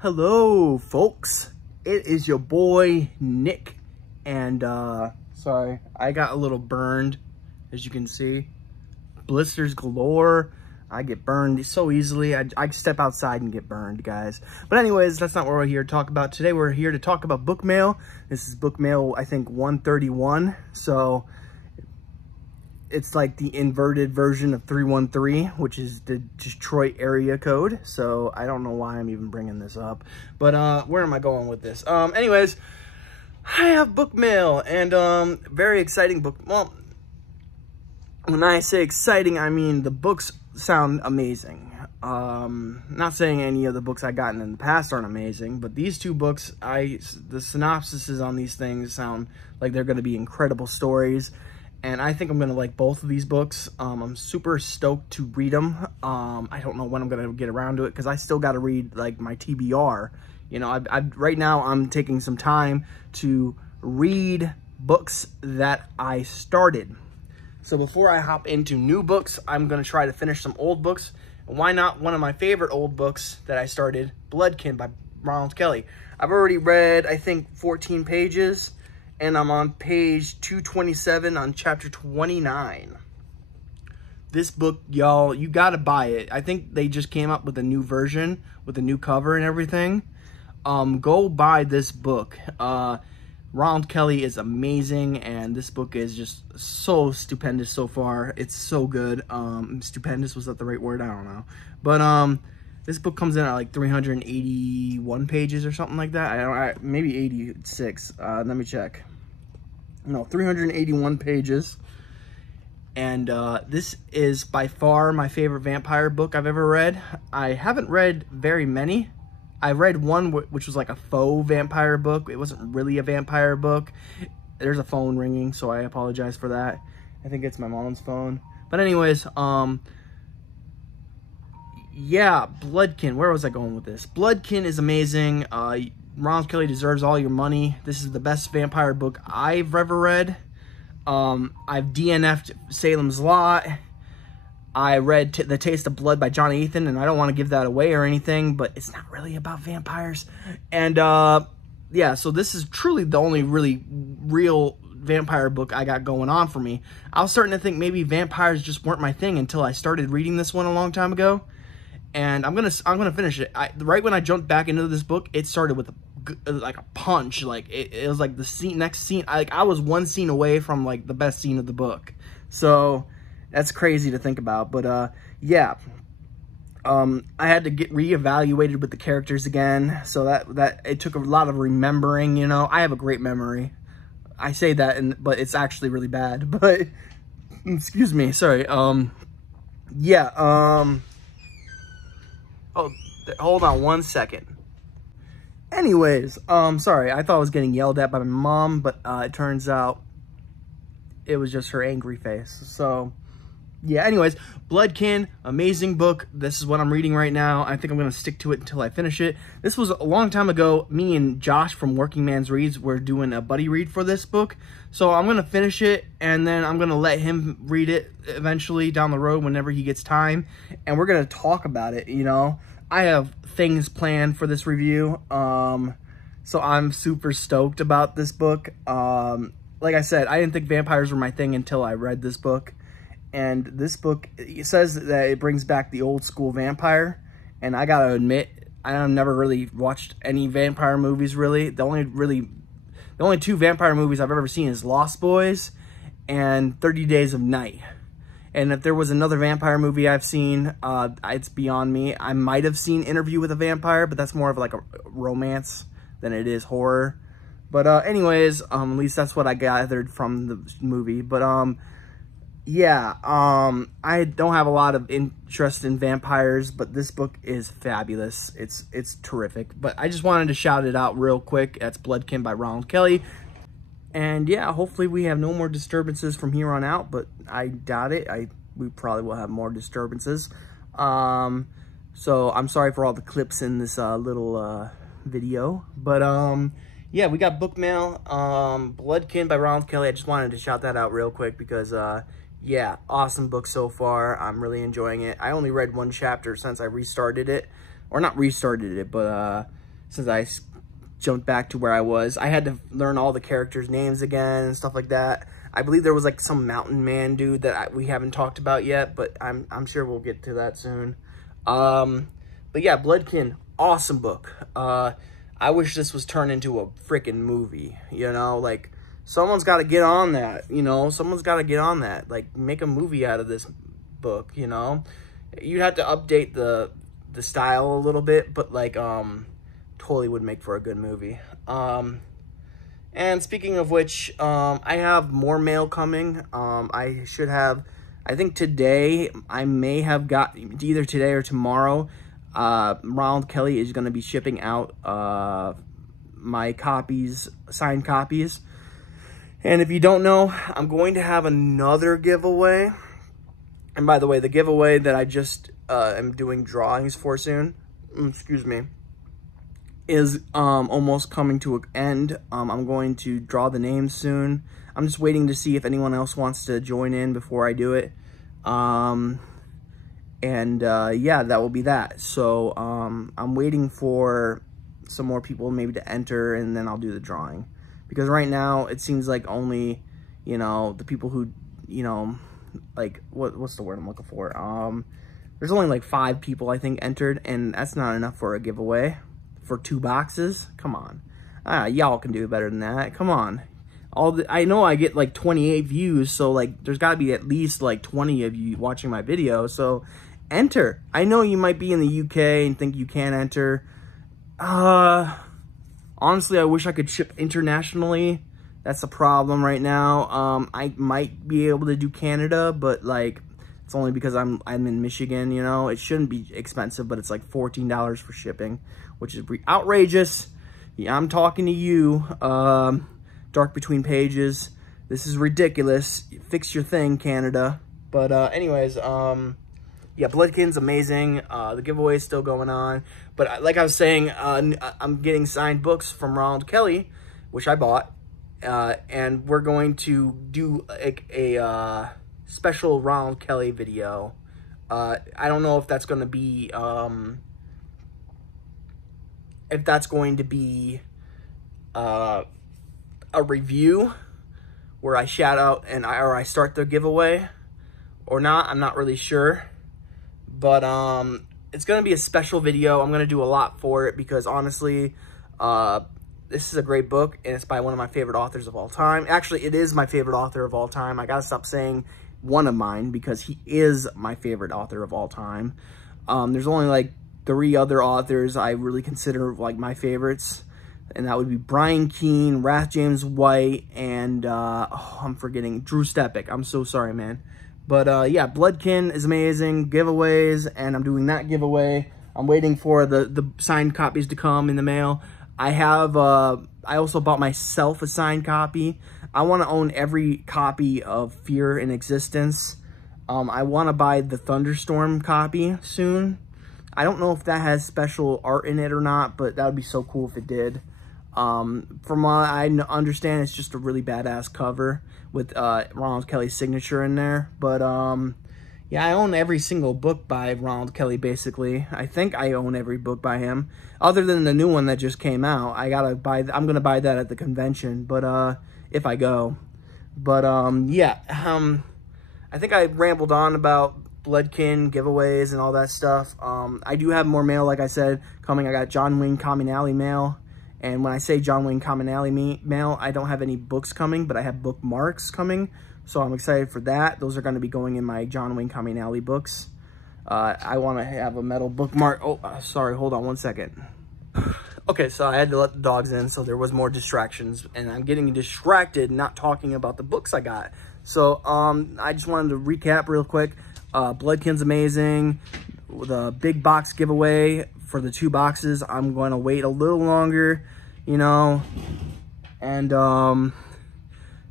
Hello, folks. It is your boy, Nick. And, sorry, I got a little burned, as you can see. Blisters galore. I get burned so easily. I step outside and get burned, guys. But anyways, that's not what we're here to talk about. Today, we're here to talk about book mail. This is book mail, I think, 131. So, it's like the inverted version of 313, which is the Detroit area code. So I don't know why I'm even bringing this up, but where am I going with this? Anyways, I have book mail, and very exciting book. Well, when I say exciting, I mean the books sound amazing. Not saying any of the books I've gotten in the past aren't amazing, but these two books, the synopsises on these things sound like they're going to be incredible stories. And I think I'm going to like both of these books. I'm super stoked to read them. I don't know when I'm going to get around to it because I still got to read like my TBR. You know, right now I'm taking some time to read books that I started. So before I hop into new books, I'm going to try to finish some old books. And why not one of my favorite old books that I started, Bloodkin by Ronald Kelly. I've already read, I think, 14 pages. And I'm on page 227 on chapter 29. This book, y'all, you gotta buy it. I think they just came up with a new version with a new cover and everything. Go buy this book. Ronald Kelly is amazing, and this book is just so stupendous so far. It's so good. Stupendous, was that the right word? I don't know. But this book comes in at like 381 pages or something like that. Maybe 86. Let me check. No, 381 pages. And this is by far my favorite vampire book I've ever read. I haven't read very many. I read one which was like a faux vampire book. It wasn't really a vampire book. There's a phone ringing, so I apologize for that. I think it's my mom's phone. But anyways, yeah, Bloodkin. Where was I going with this? Bloodkin is amazing. Ronald Kelly deserves all your money. This is the best vampire book I've ever read. I've DNF'd Salem's Lot. I read The Taste of Blood by John Ethan, and I don't want to give that away or anything, but it's not really about vampires. And, yeah, so this is truly the only really real vampire book I got going on for me. I was starting to think maybe vampires just weren't my thing until I started reading this one a long time ago. And I'm gonna finish it. Right when I jumped back into this book, it started with like a punch. Like it was like the next scene. I was one scene away from like the best scene of the book. So that's crazy to think about. But yeah, I had to get reevaluated with the characters again. So that it took a lot of remembering. You know, I have a great memory. I say that, but it's actually really bad. But excuse me, sorry. Yeah. Oh, hold on one second. Anyways, sorry, I thought I was getting yelled at by my mom, but it turns out it was just her angry face. So, yeah, anyways, Bloodkin, amazing book. This is what I'm reading right now. I think I'm going to stick to it until I finish it. This was a long time ago. Me and Josh from Working Man's Reads were doing a buddy read for this book. So I'm going to finish it, and then I'm going to let him read it eventually down the road whenever he gets time. And we're going to talk about it, you know. I have things planned for this review, so I'm super stoked about this book. Like I said, I didn't think vampires were my thing until I read this book. And this book, it says that it brings back the old school vampire. And I gotta admit, I've never really watched any vampire movies, really. The only two vampire movies I've ever seen is Lost Boys and 30 Days of Night. And if there was another vampire movie I've seen, it's beyond me. I might have seen Interview with a Vampire, but that's more of like a romance than it is horror. But anyways, at least that's what I gathered from the movie. But yeah, I don't have a lot of interest in vampires, but this book is fabulous. It's terrific. But I just wanted to shout it out real quick. That's Bloodkin by Ronald Kelly. And yeah, hopefully we have no more disturbances from here on out, but I doubt it. We probably will have more disturbances. So I'm sorry for all the clips in this little video. But yeah, we got book mail. Bloodkin by Ronald Kelly. I just wanted to shout that out real quick because yeah, awesome book so far. I'm really enjoying it. I only read one chapter since I restarted it. Or not restarted it, but since I jumped back to where I was. I had to learn all the characters' names again and stuff like that. I believe there was like some mountain man dude that we haven't talked about yet, but I'm sure we'll get to that soon. But yeah, Bloodkin, awesome book. I wish this was turned into a freaking movie, you know, like someone's got to get on that, you know, someone's got to get on that, like make a movie out of this book, you know. You'd have to update the style a little bit, but like totally would make for a good movie. And speaking of which, I have more mail coming. I should have, I think today, I may have got, either today or tomorrow, Ronald Kelly is going to be shipping out my copies, signed copies. And if you don't know, I'm going to have another giveaway. And by the way, the giveaway that I just am doing drawings for soon, excuse me, is almost coming to an end. I'm going to draw the names soon. I'm just waiting to see if anyone else wants to join in before I do it. Yeah, that will be that. So I'm waiting for some more people maybe to enter, and then I'll do the drawing. Because right now it seems like only, you know, the people who, you know, like what's the word I'm looking for? There's only like 5 people I think entered, and that's not enough for a giveaway. For 2 boxes? Come on. Y'all can do better than that. Come on. I know I get like 28 views, so like there's got to be at least like 20 of you watching my video. So enter. I know you might be in the UK and think you can't enter. Honestly, I wish I could ship internationally. That's a problem right now. I might be able to do Canada, but like it's only because I'm in Michigan, you know. It shouldn't be expensive, but it's like $14 for shipping, which is outrageous. Yeah, I'm talking to you, Dark Between Pages. This is ridiculous. Fix your thing, Canada. But anyways, yeah, Bloodkin's amazing. The giveaway is still going on. But like I was saying, I'm getting signed books from Ronald Kelly, which I bought. And we're going to do a special Ronald Kelly video. I don't know if that's going to be a review where I shout out or I start the giveaway or not. I'm not really sure, but it's going to be a special video. I'm going to do a lot for it because honestly, this is a great book and it's by one of my favorite authors of all time. Actually, it is my favorite author of all time. I got to stop saying one of mine because he is my favorite author of all time. There's only like 3 other authors I really consider like my favorites, and that would be Brian Keene, Wrath James White, and I'm forgetting Drew Stepek. I'm so sorry, man. But yeah, Bloodkin is amazing. Giveaways, and I'm doing that giveaway. I'm waiting for the signed copies to come in the mail. I have I also bought myself a signed copy. I want to own every copy of Fear in Existence. I want to buy the Thunderstorm copy soon. I don't know if that has special art in it or not, but that would be so cool if it did. From what I understand, it's just a really badass cover with Ronald Kelly's signature in there. But yeah, I own every single book by Ronald Kelly, basically. I think I own every book by him, other than the new one that just came out. I'm gonna buy that at the convention, but if I go. But yeah, I think I rambled on about Bloodkin, giveaways, and all that stuff. I do have more mail, like I said, coming. I got John Wayne Common Alley mail. And when I say John Wayne Common Alley mail, I don't have any books coming, but I have bookmarks coming. So I'm excited for that. Those are going to be going in my John Wayne Common Alley books. I want to have a metal bookmark. Oh, sorry. Hold on one second. Okay, so I had to let the dogs in, so there was more distractions. And I'm getting distracted not talking about the books I got. So I just wanted to recap real quick. Bloodkin's amazing. The big box giveaway for the 2 boxes, I'm going to wait a little longer, you know. And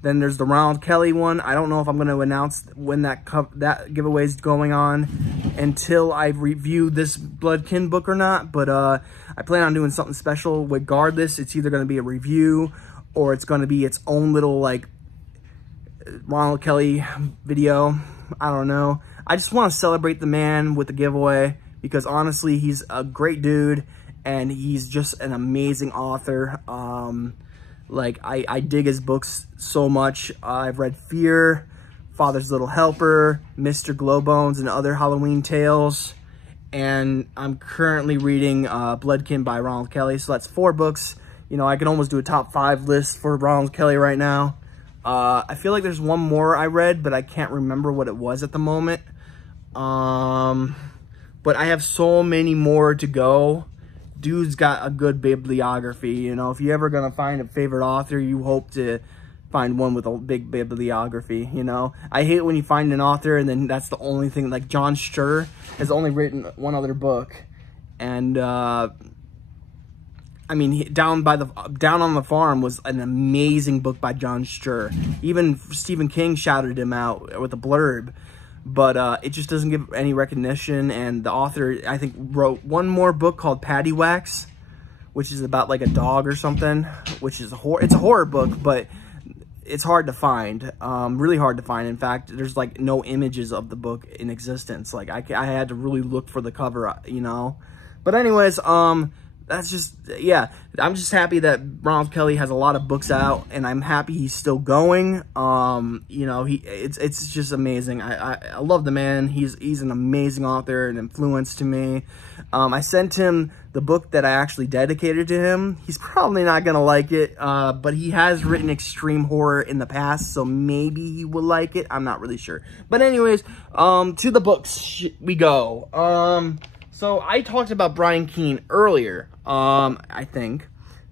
then there's the Ronald Kelly one. I don't know if I'm going to announce when that giveaway is going on until I review this Bloodkin book or not. But I plan on doing something special regardless. It's either going to be a review or it's going to be its own little like Ronald Kelly video. I don't know. I just want to celebrate the man with the giveaway because honestly, he's a great dude and he's just an amazing author. Like, I dig his books so much. I've read Fear, Father's Little Helper, Mr. Glowbones, and Other Halloween Tales. And I'm currently reading Bloodkin by Ronald Kelly. So that's 4 books. You know, I can almost do a top 5 list for Ronald Kelly right now. I feel like there's one more I read, but I can't remember what it was at the moment. But I have so many more to go. Dude's got a good bibliography. You know, if you're ever gonna find a favorite author, you hope to find one with a big bibliography. You know, I hate when you find an author and then that's the only thing. Like John Scher has only written one other book, and I mean, Down on the Farm was an amazing book by John Scher. Even Stephen King shouted him out with a blurb. But it just doesn't give any recognition, and the author, I think, wrote one more book called Paddywhack, which is about like a dog or something, which is it's a horror book, but it's hard to find, really hard to find. In fact, there's like no images of the book in existence. Like I had to really look for the cover, you know. But anyways, that's just, yeah, I'm just happy that Ronald Kelly has a lot of books out, and I'm happy he's still going. You know, it's just amazing. I love the man. He's an amazing author and influence to me. I sent him the book that I actually dedicated to him. He's probably not gonna like it, but he has written extreme horror in the past, so maybe he will like it. I'm not really sure. But anyways, to the books we go. So I talked about Brian Keene earlier, I think,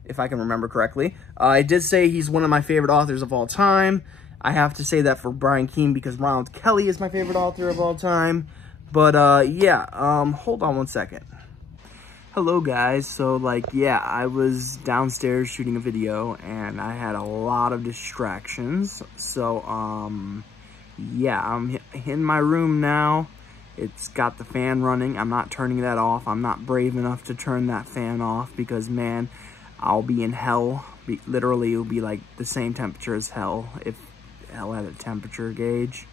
if I can remember correctly. I did say he's one of my favorite authors of all time. I have to say that for Brian Keene because Ronald Kelly is my favorite author of all time. But yeah, hold on one second. Hello guys, so like, yeah, I was downstairs shooting a video and I had a lot of distractions. So, yeah, I'm in my room now. It's got the fan running. I'm not turning that off. I'm not brave enough to turn that fan off because, man, I'll be in hell. Literally, it'll be like the same temperature as hell if hell had a temperature gauge.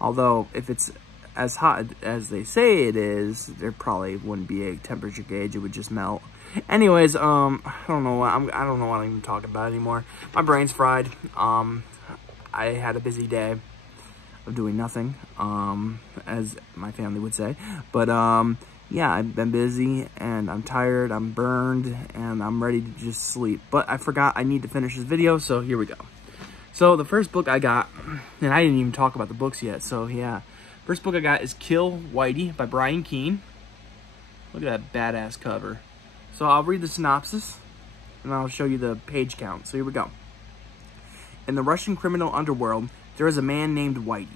Although, if it's as hot as they say it is, there probably wouldn't be a temperature gauge. It would just melt. Anyways, I don't know what I'm even talking about anymore. My brain's fried. I had a busy day of doing nothing, as my family would say. But yeah, I've been busy and I'm tired, I'm burned, and I'm ready to just sleep. But I forgot I need to finish this video, so here we go. So the first book I got, and I didn't even talk about the books yet, so yeah. First book I got is Kill Whitey by Brian Keene. Look at that badass cover. So I'll read the synopsis, and I'll show you the page count. So here we go. In the Russian criminal underworld, there is a man named Whitey.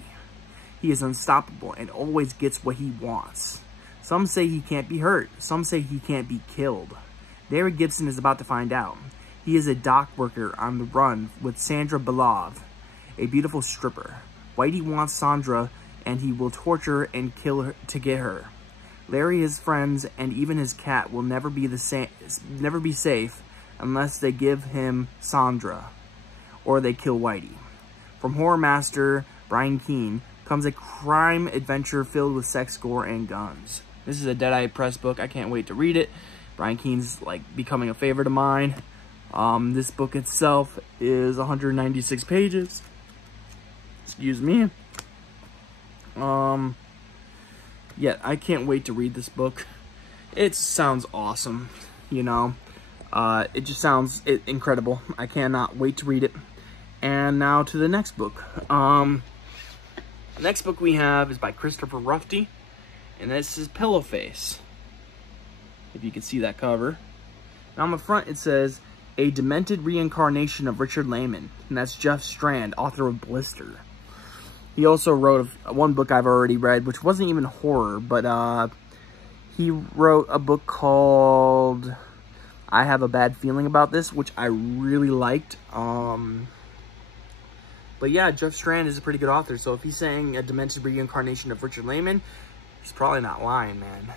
He is unstoppable and always gets what he wants. Some say he can't be hurt. Some say he can't be killed. Larry Gibson is about to find out. He is a dock worker on the run with Sandra Belov, a beautiful stripper. Whitey wants Sandra, and he will torture and kill her to get her. Larry, his friends, and even his cat will never be safe unless they give him Sandra, or they kill Whitey. From horror master Brian Keene comes a crime adventure filled with sex, gore, and guns. This is a Deadeye Press book. I can't wait to read it. Brian Keene's like becoming a favorite of mine. This book itself is 196 pages. Excuse me. Yeah, I can't wait to read this book. It sounds awesome, you know. It just sounds incredible. I cannot wait to read it. And now to the next book. The next book we have is by Christopher Rufty, and this is Pillowface. If you can see that cover. Now on the front it says, a demented reincarnation of Richard Lehman, and that's Jeff Strand, author of Blister. He also wrote one book I've already read, which wasn't even horror, but he wrote a book called I Have a Bad Feeling About This, which I really liked. But yeah, Jeff Strand is a pretty good author, so if he's saying a demented reincarnation of Richard Lehman, he's probably not lying, man.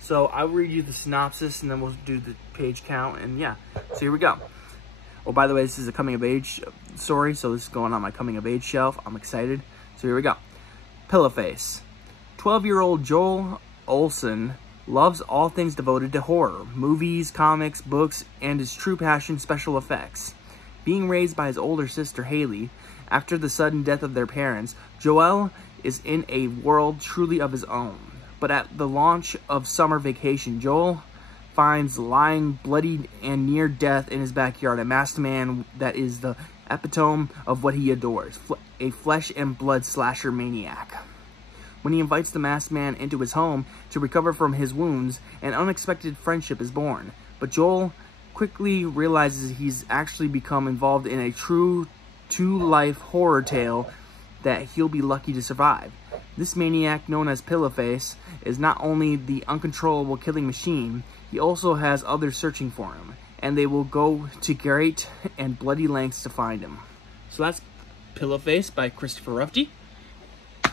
So I'll read you the synopsis, and then we'll do the page count, and yeah. So here we go. Oh, by the way, this is a coming-of-age story, so this is going on my coming-of-age shelf. I'm excited. So here we go. Pillowface. 12-year-old Joel Olson loves all things devoted to horror, movies, comics, books, and his true passion, special effects. Being raised by his older sister, Haley, after the sudden death of their parents, Joel is in a world truly of his own. But at the launch of summer vacation, Joel finds lying bloodied and near death in his backyard a masked man that is the epitome of what he adores, a flesh and blood slasher maniac. When he invites the masked man into his home to recover from his wounds, an unexpected friendship is born. But Joel quickly realizes he's actually become involved in a true to-life horror tale that he'll be lucky to survive. This maniac, known as Pillowface, is not only the uncontrollable killing machine, he also has others searching for him, and they will go to great and bloody lengths to find him. So that's Pillowface by Christopher Rufty.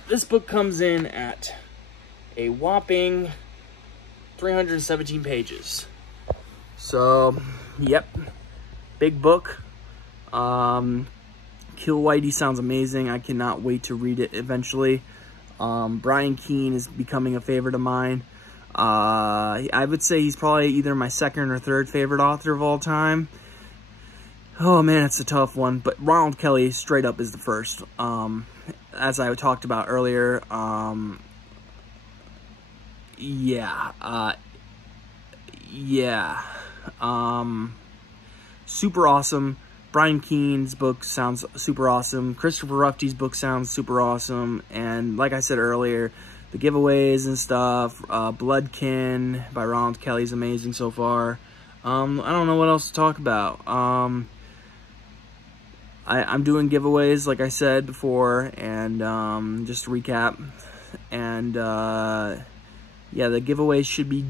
This book comes in at a whopping 317 pages. So, yep, big book. Kill Whitey sounds amazing. I cannot wait to read it eventually. Brian Keene is becoming a favorite of mine. I would say he's probably either my second or third favorite author of all time. Oh man, it's a tough one, but Ronald Kelly straight up is the first. As I talked about earlier, super awesome. Brian Keene's book sounds super awesome. Christopher Rufty's book sounds super awesome. And like I said earlier, the giveaways and stuff, Bloodkin by Ronald Kelly is amazing so far. I don't know what else to talk about. I'm doing giveaways, like I said before, and just to recap, and yeah, the giveaways should be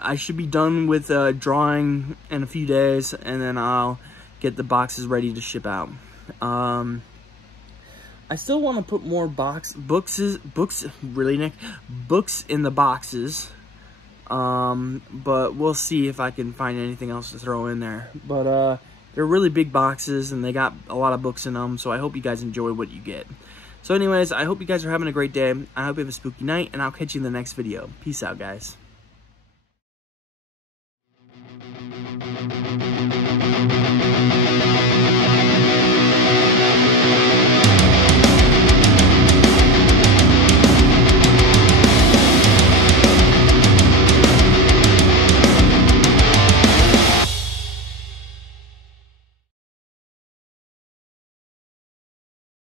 I should be done with drawing in a few days, and then I'll get the boxes ready to ship out. I still want to put more books really, Nick? Books in the boxes, but we'll see if I can find anything else to throw in there. But they're really big boxes, and they got a lot of books in them, so I hope you guys enjoy what you get. So anyways, I hope you guys are having a great day. I hope you have a spooky night, and I'll catch you in the next video. Peace out, guys.